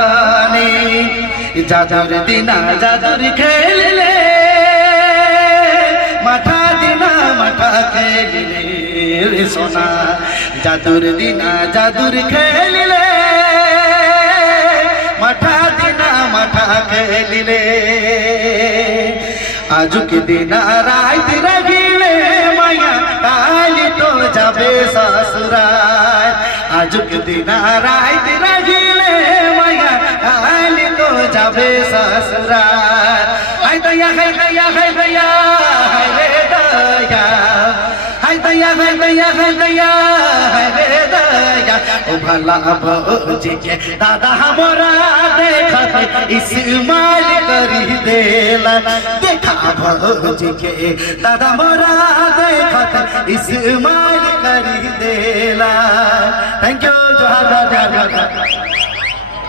জানি জাদুর দিনা জাদুর খেললে মাঠা দিনা মাঠা খেললে রে সোনা জাদুর দিনা জাদুর খেললে মাঠা দিনা মাঠা খেললে আজুক দিনা রাত রাগিলে মায়া কালি তো যাবে সসুরাল আজুক দিনা রাত রাগিলে মায়া কালি তো যাবে সসুরাল হাই দয়া হাই দয়া হাই দয়া হাই রে দয়া হাই দয়া হাই দয়া হাই দয়া হাই রে দয়া ও भला भौजी के दादा हमरा देखत इस्माइल करी देला देखा भौजी के दादा मोरा देखत इस्माइल करी देला थैंक यू जोहार जोहार